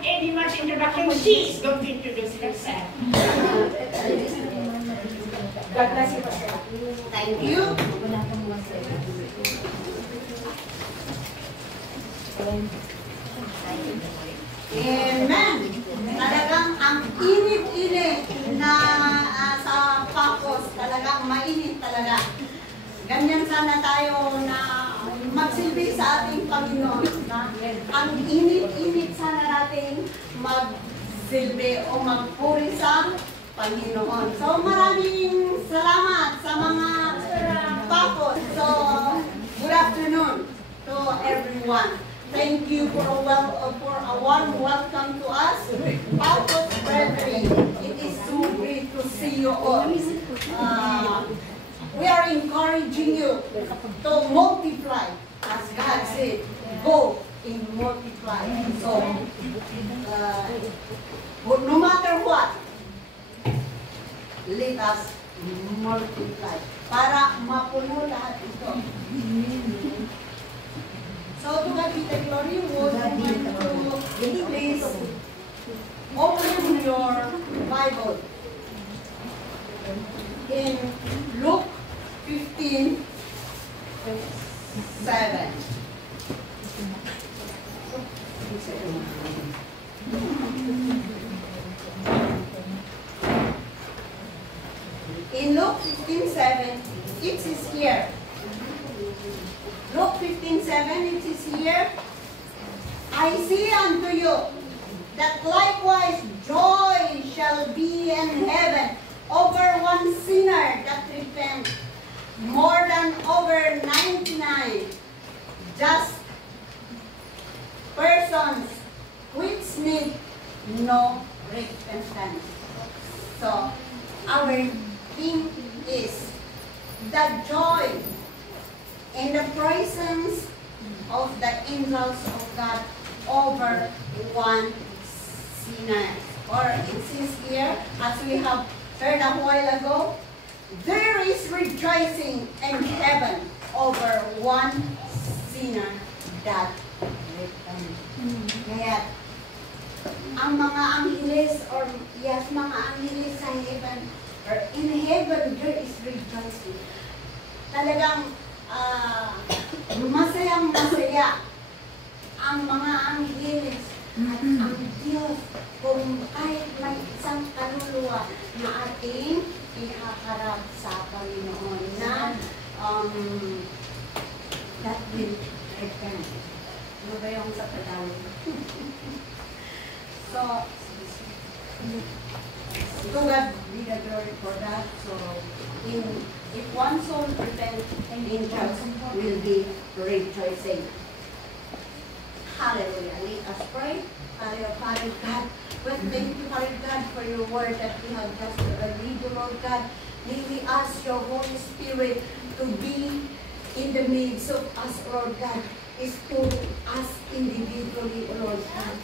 have any much introduction. She is going to introduce herself. God bless you, Pastor. Thank you. Amen. Talagang ang init-init na sa Pacos, talagang mainit talaga. Ganyan sana tayo na magsilbi sa ating Panginoon. Ang init-init sana natin magsilbi o magpuri sa Panginoon. So maraming salamat sa mga Pacos. So good afternoon to everyone. Thank you for a warm welcome to us, Pacos Brethren. It is so great to see you all. We are encouraging you to multiply, as God said, go and multiply. So, no matter what, let us multiply para mapuno lahat ito. So, to God be the glory. Would you please open your Bible in Luke 15:7. In Luke 15:7, it is here. Luke 15:7, it is here. I say unto you that likewise joy shall be in heaven over one sinner that repents, more than over 99 just persons which need no repentance. So, our theme is the joy in the presence of the angels of God over one sinner. Or it says here, as we have heard a while ago, there is rejoicing in heaven over one sinner that repents. Kaya, ang mga angeles or yes, mga angeles sa heaven, or in heaven, there is rejoicing. Talagang masayang masaya ang mga angeles at ang Diyos kung kahit may isang kaluluwa na ating ihaharap sa Panginoon na that will repent. Ano ba yung sa Tagalog? So, to God be the glory for that. So, if one soul repents, angels will be rejoicing. Hallelujah. Let us pray. Hallelujah, Father God. Well, thank you, Father God, for your word that we have just read, Lord God. May we ask your Holy Spirit to be in the midst of us, Lord God, is to us individually, Lord God.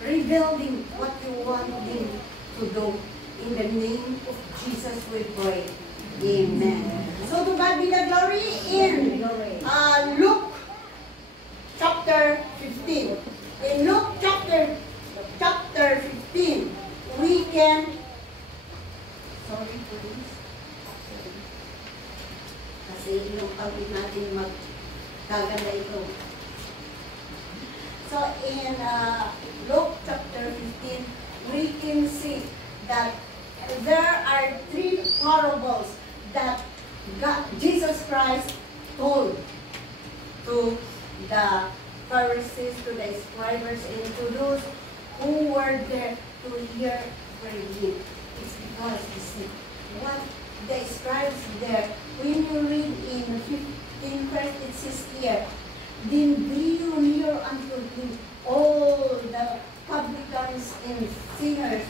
Revealing what you want him to do. In the name of Jesus we pray. Amen. So to God be the glory in Luke chapter 15. In Luke chapter 15, we can, sorry for this, kasi yung pagod natin magkaganda ito. So in Luke chapter 15, we can see that there are three parables that Jesus Christ told to the Pharisees, to the scribes, and to those who were there to hear from him. It's because you see what the scribes there, when you read in 15 verse, it says here, then drew near unto him all the publicans and sinners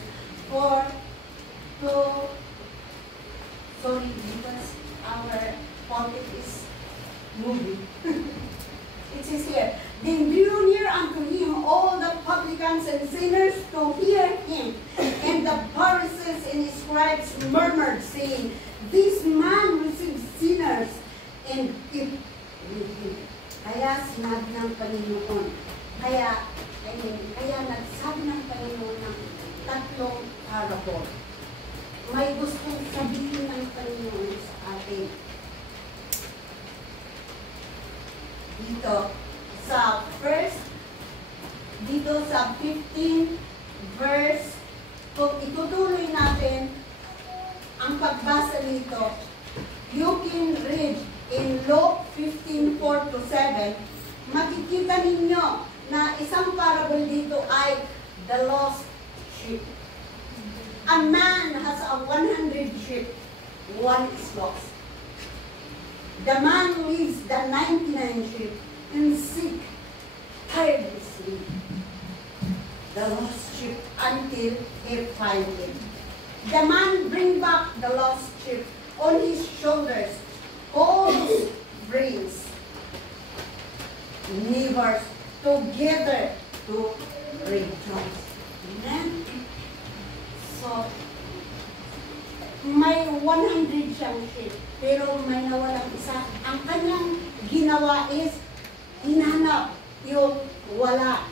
sorry, because our pocket is moving. It says here, then drew near unto him all the publicans and sinners to hear him. And the Pharisees and scribes murmured, saying, this man receives sinners and eat with him. Kaya sinabi ng Panginoon, kaya Amen. Kaya nagsabi ng Panginoon ng tatlong parable. May gustong sabihin ng Panginoon sa atin. Dito sa 15 verse, kung itutuloy natin ang pagbasa nito, you can read in Luke 15:4-7, makikita ninyo na isang parable dito ay the lost sheep. A man has a 100 sheep, one is lost. The man leaves the 99 sheep and seek tirelessly the lost sheep until he finds it. The man brings back the lost sheep on his shoulders, holds brings neighbors together to rejoice. Amen? So, may 100 siyang sheep, pero may nawalang isa. Ang kanyang ginawa is, hinanap yung wala.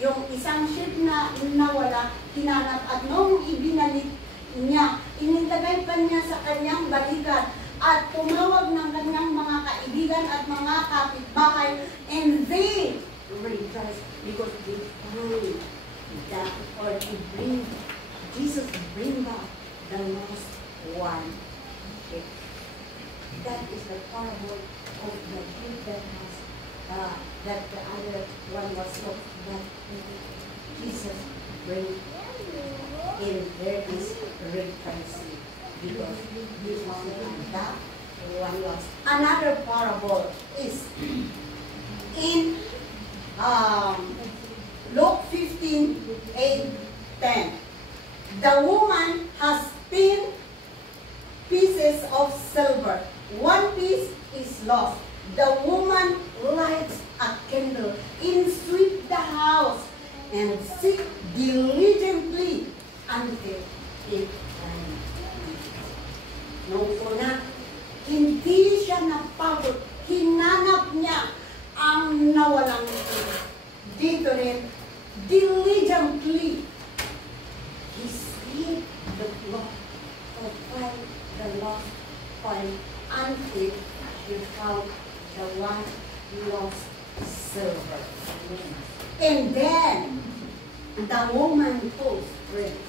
Yung isang sheep na nawala, hinanap. At noong ibinalik niya, inilagay pa niya sa kanyang balikat at tumawag ng kanyang mga kaibigan at mga kapitbahay, and they rejoice because they find that, or to bring, Jesus bring back the lost one. Okay. That is the parable of the sheep that has that the other one was lost, that Jesus bring in. There is rejoicing because this one and that one lost. Another parable is in Luke 15:8-10. The woman has 10 pieces of silver. One piece is lost. The woman lights a candle and sweep the house and seek diligently until it finds. Nung una, hindi siya napagod. Hinanap niya ang nawalang ito. Dito rin, diligently, he seek the lost, to find the lost one until he found the one lost silver. And then, the woman pulls friends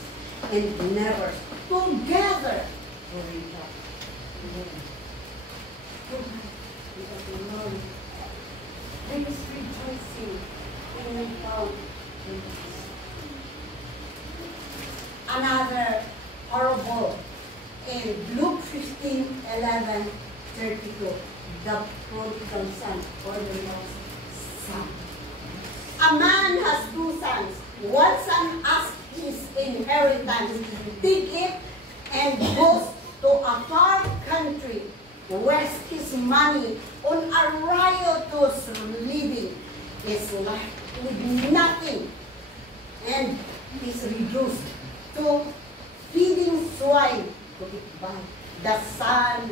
and never together to rejoice. Because the Lord, there is rejoicing in the found Jesus. Another parable in Luke 15:11-32. The prodigal son, or the lost son. A man has 2 sons. One son asks his inheritance, take it, and goes to a far country, wastes his money on a riotous living, his life with nothing, and is reduced to feeding swine to get by. The son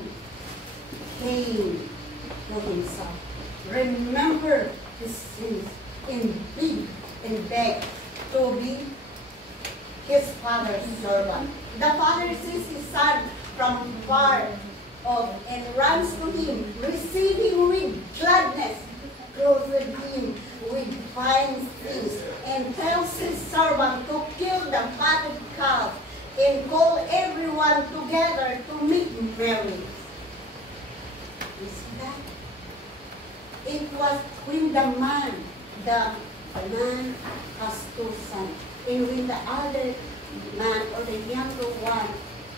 came to himself, remember his sins, and begged to be his father's servant. The father sees his son from far off and runs to him, receiving with gladness, clothes him with fine things, and tells his servant to kill the fatted calf and call everyone together to make merry. You see that? It was when the man has 2 sons, and when the other man, or the younger one,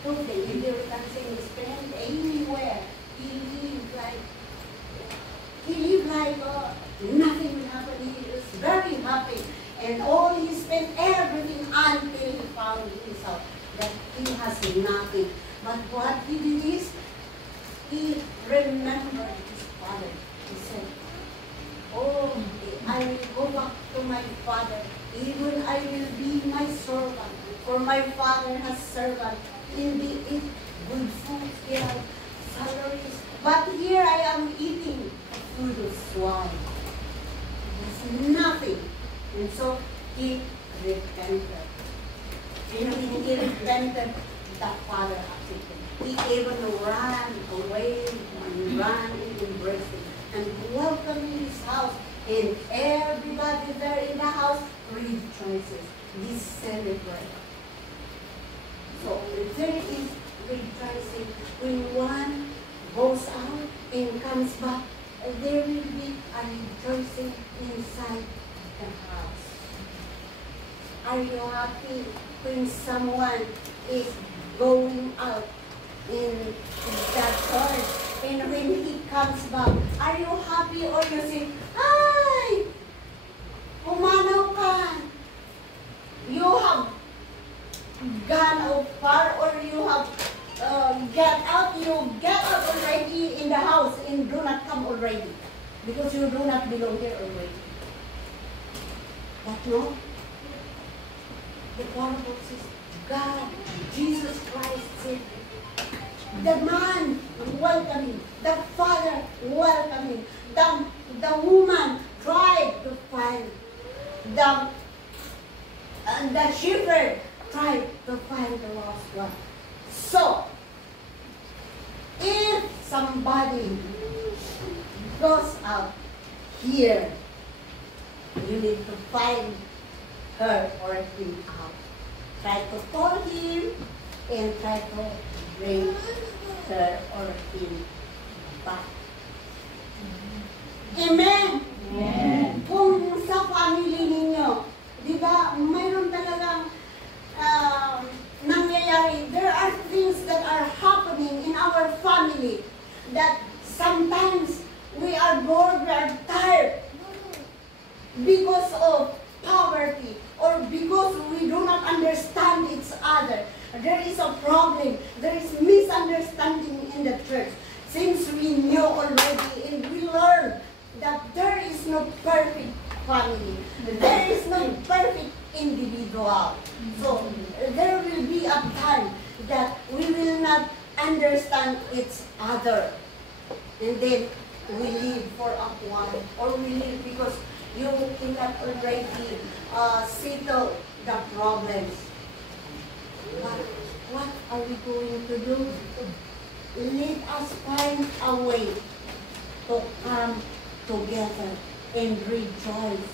took the inheritance and spent anywhere, he lived like nothing will happen. He was very happy, and all he spent everything until he found himself that he has nothing. But what he did is, he remembered his father. He said, oh, I will go back to my father. Even I will be my servant. For my father has servant. He'll be eat good food. He has salaries. But here I am eating food of swine. There's nothing. And so he repented. And when he repented, the Father accepted. He even ran away and ran embracing and welcoming his house. And everybody there in the house rejoices. They celebrate. So there is rejoicing. When one goes out and comes back, there will be a rejoicing inside the house. Are you happy when someone is going out in that church and when he comes back? Are you happy or you say, "Ay, umanaw ka. You have gone out far or you have get out already in the house and do not come already because you do not belong here already." But no, the Bible says, God, Jesus Christ said, the man welcoming, the father welcoming, the woman tried to find, the shepherd tried to find the lost one. So, if somebody goes out here, you need to find her or him out. Try to call him and try to bring her or him back. Amen? Amen. Kung sa family ninyo, di ba, mayroon talagang nangyayari. There are things that are happening in our family that sometimes we are bored, we are tired because of poverty or because we do not understand each other. There is a problem. There is misunderstanding in the church. Since we know already and we learned that there is no perfect family, there is no perfect individual. So there will be a time that we will not understand each other. And then we live for a while, or we live because you cannot already settle the problems. But what are we going to do? Let us find a way to come together and rejoice.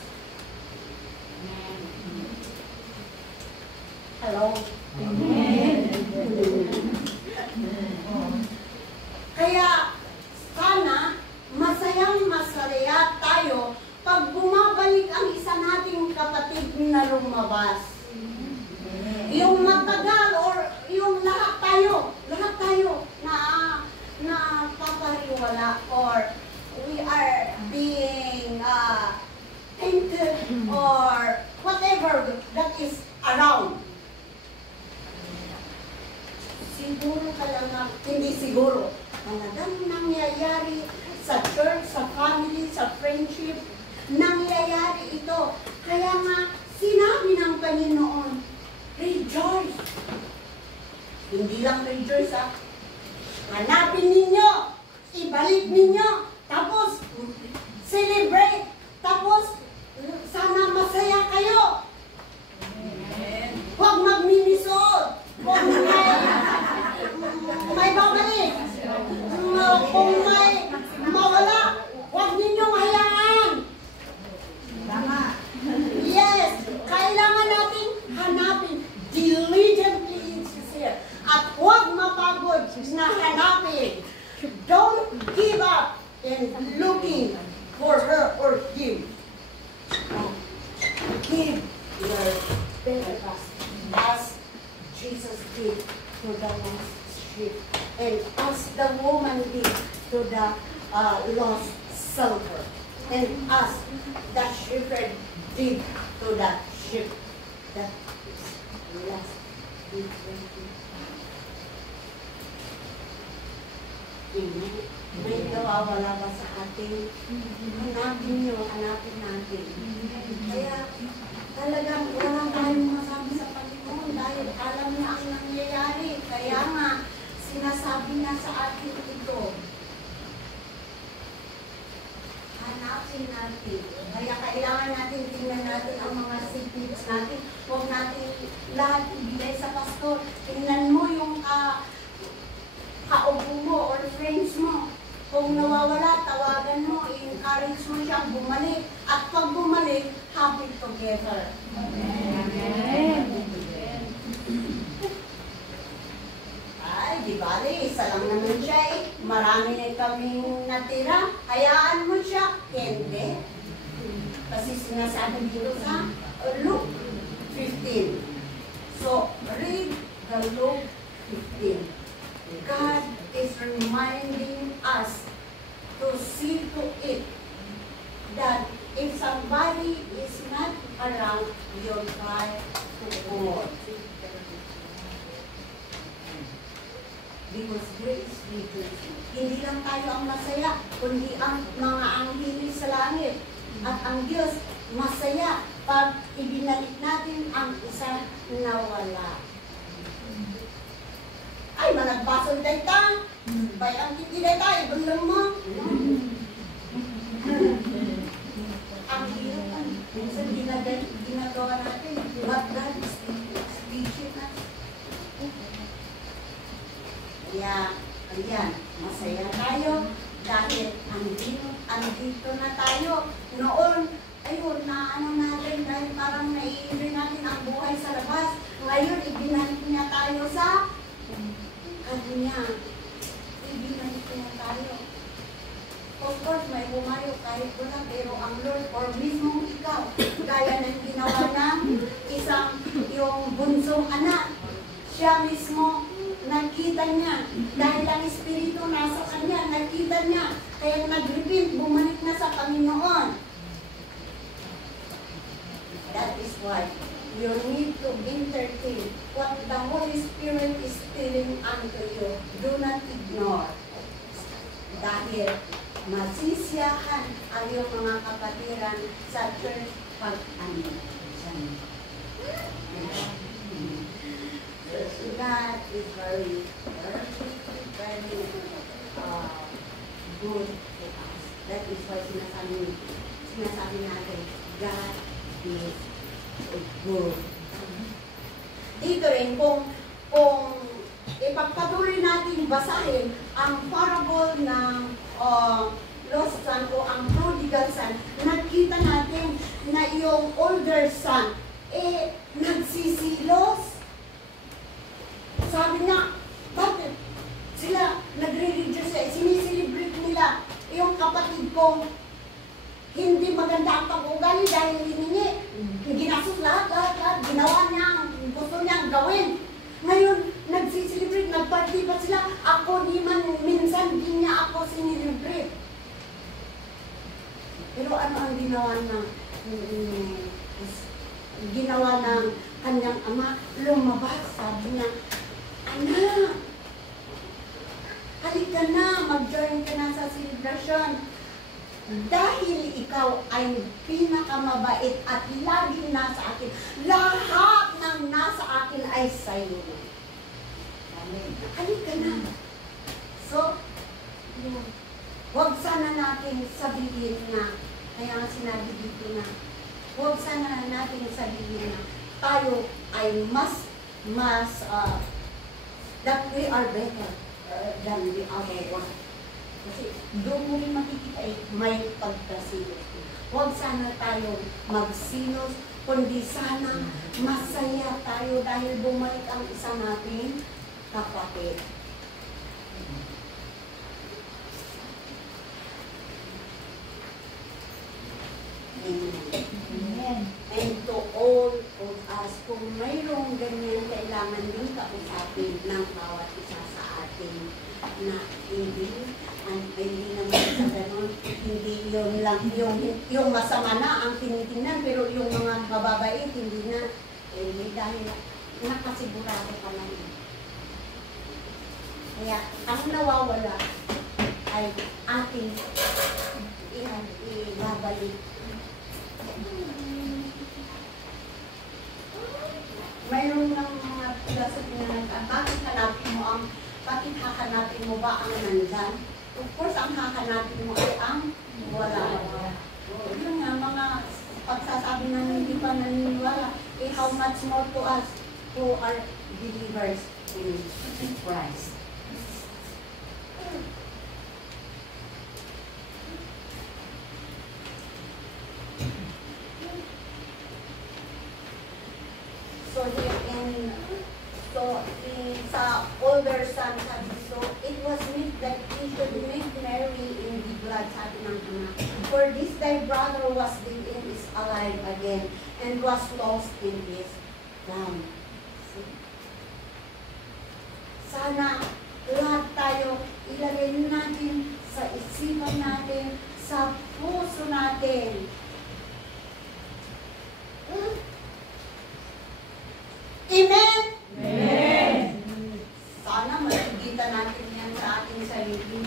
Hello? Amen. Kaya sana masaya tayo pag bumabalik ang isa nating kapatid na lumabas. Yung matagal or yung lahat tayo na papariwala or we are being tempted or whatever that is around. Siguro talaga, hindi siguro, talagang nangyayari sa church, sa family, sa friendship, nangyayari ito. Kaya nga, sinabi ng Panginoon, rejoice. Hindi lang rejoice, hanapin ninyo, ibalik ninyo, tapos celebrate, tapos sana masaya kayo. Huwag magmimisood. Kung may babalik, kung may mawala, huwag ninyong hayaan. Tama. Yes, kailangan natin hanapin diligently and sincere. At huwag mapagod na hanapin. Don't give up in looking for her or him. Give your best as Jesus did to the lost sheep, and as the woman did to the lost silver, and as the shepherd did to the sheep that is lost. Amen. May nawawala ba sa atin? Hanapin nyo, hanapin natin. Kaya talagang wala tayong masabi sa Panginoon dahil alam niya ang nangyayari. Kaya nga, sinasabi niya sa atin ito. Hanapin natin. Kaya kailangan natin tingnan natin ang mga signal speech natin. Huwag natin lahat ibigay sa pastor. Tingnan mo yung kaupo mo or friends mo. Kung nawawala, tawagan mo, i-encourage mo siyang bumalik. At pag bumalik, happy together. Amen. Ay, di bale, isa lang naman siya eh. Marami na kaming natira. Hayaan mo siya. Hindi. Kasi sinasabi dito sa Luke 15. So, read the Luke 15. God is reminding us to see to it that if somebody is not around, you try to go. Because there is rejoicing. Hindi lang tayo ang masaya, kundi ang mga anghel sa langit. At ang Diyos masaya pag ibinalik natin ang isa na wala. Ay, managbasol tayo ta. Bayang kitila tayo, gulang mo. Ang hirap. Minsan ginagawa natin. But God is teaching us. Kaya, ayan, masaya tayo dahil andito na tayo. Noon, ayun, naano natin dahil parang nai-enjoy natin ang buhay sa labas. Ngayon, ibinalik niya tayo sa kanya. Ibinalik niya tayo. Of course, may humayo kahit wala, pero ang Lord, or mismong ikaw, gaya ng ginawa ng yung bunsong anak, siya mismo, nakita niya, dahil ang Espiritu nasa kanya, nakita niya, kaya nag-repent, bumalik na sa Panginoon. That is why you need to entertain what the Holy Spirit is telling unto you. Do not ignore. Dahil masisiyahan ang iyong mga kapatiran sa church pag-ano. God is very good to us. That is why sinasabi natin, God is good. Dito rin, kung ipagpatuloy natin basahin ang parable ng lost son o ang prodigal son, nakita natin na yung older son, nagsisilos. Sabi niya, bakit? Sila nagre-reduce, sinisilibrate nila yung kapatid kong hindi maganda ang pag-ugali dahil hiningi. Ginastos lahat, ginawa niya, gusto niyang gawin. Ngayon, nagsisilibrate, nagparty pa sila. Ako minsan di niya ako sinilibrate. Pero ano ang ginawa ng kanyang ama? Lumabas, sabi niya, anak, halika na, mag-join ka na sa celebration. Dahil ikaw ay pinakamabait at laging nasa akin, lahat ng nasa akin ay sa'yo. Amen. Halika na. So, huwag sana natin sabihin na, kaya nga sinabi dito na, huwag sana natin sabihin na tayo ay that we are better than the other one. Kasi doon mo rin makikita may pagkasilos. Huwag sana tayo magsilos, kundi sana masaya tayo dahil bumalik ang isa nating kapatid. Amen. And to all of us, kung mayroong ganyan, kailangan din kausapin ng bawat isa sa atin na hindi naman sa ganun, hindi yun lang, yung masama na ang tinitingnan, pero yung mga mababait, hindi na, dahil nakasigurado ka lang. Kaya, ang nawawala ay ating ibabalik. Mayroon ng mga philosophy na bakit hahanapin mo ba ang nandyan? Of course, ang hahanapin mo ay ang wala. Yun nga, mga pagsasabi ng hindi pa naniniwala, how much more to us who are believers in Christ. So sa older son, sabi, so it was meant that he should make Mary in the blood, sabi ng anak. For this thy brother was dead and is alive again, and was lost in his ground. Sana lahat tayo ilagay natin sa isipan natin, sa puso natin. Amen? Amen. Sana masigitan natin yan sa ating sarili.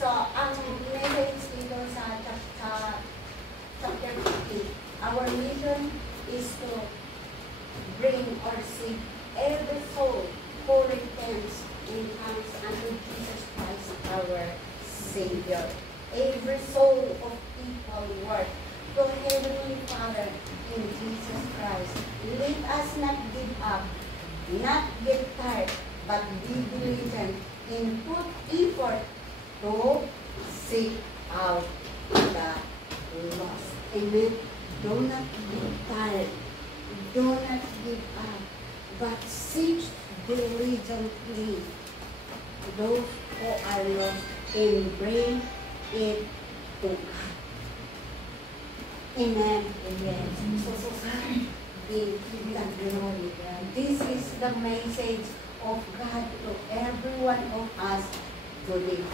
So, ang message dito sa chapter 50, our mission is to bring or save every soul who repents and comes unto Jesus Christ, our Savior. Every soul of people work to Heavenly Father in Jesus Christ. Let us not give up, not get tired, but be diligent and put effort to seek out the lost. Amen. Do not get tired. Do not give up, but seek diligently those who are lost and bring it to God. Amen. Amen. So God be the glory. This is the message of God to every one of us today.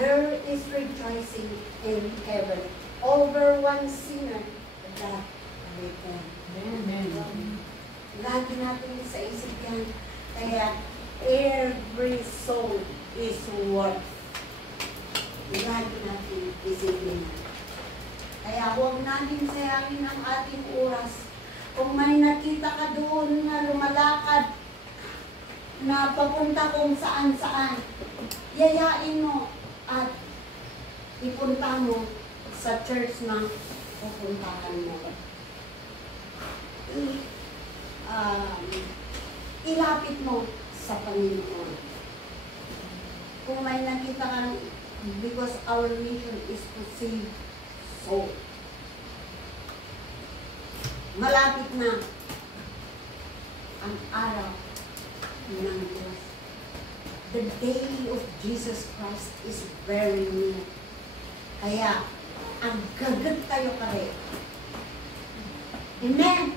There is rejoicing in heaven over one sinner that repent. Amen. Lagi natin sa isip yan. Kaya every soul is worth. Lagi natin isipin. Kaya huwag natin sayangin ang ating oras. Kung may nakita ka doon na lumalakad, na papunta kung saan-saan, yayain mo at ipunta mo sa church na pupuntahan mo. Ilapit mo sa Panginoon. Kung may nakita ka, because our mission is to save soul. Malapit na ang araw ng Diyos. The day of Jesus Christ is very near. Kaya, ang gagat tayo kare. Amen?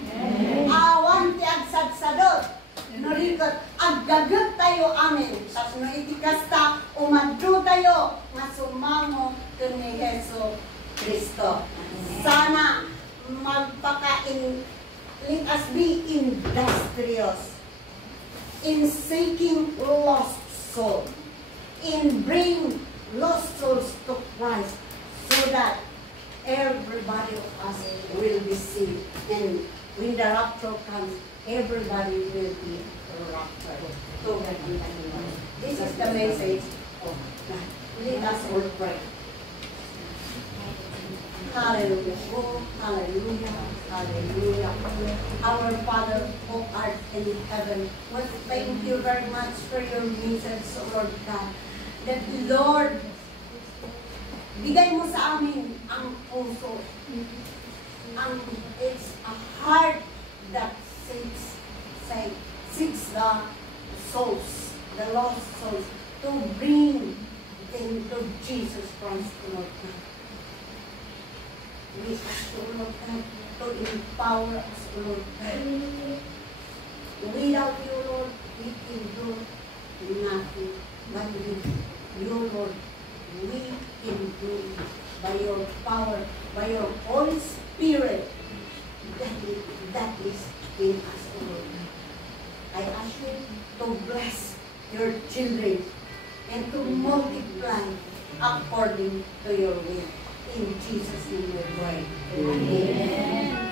Awan ti agsadsadot. Nurikot, ang gagat tayo amin. Sa sunuitikasta, umadro tayo, masumango ni Heso Kristo. Sana let us be industrious in seeking lost soul, in bring lost souls to Christ, so that everybody of us will be saved. And when the rapture comes, everybody will be raptured to heaven. This is the message of God. Let us all pray. Hallelujah. Oh, hallelujah. Hallelujah. Our Father who art in heaven, we thank you very much for your message, Lord God. That, Lord, bigay mo sa amin ang puso. It's a heart that seeks the souls, the lost souls, to bring them to Jesus Christ, Lord God. We ask you, Lord God, to empower us, Lord God. Without you, Lord, we can do nothing. But with you, Lord, we can do it by your power, by your Holy Spirit. That is in us, Lord. I ask you to bless your children and to multiply according to your will. In Jesus' name we pray. Amen.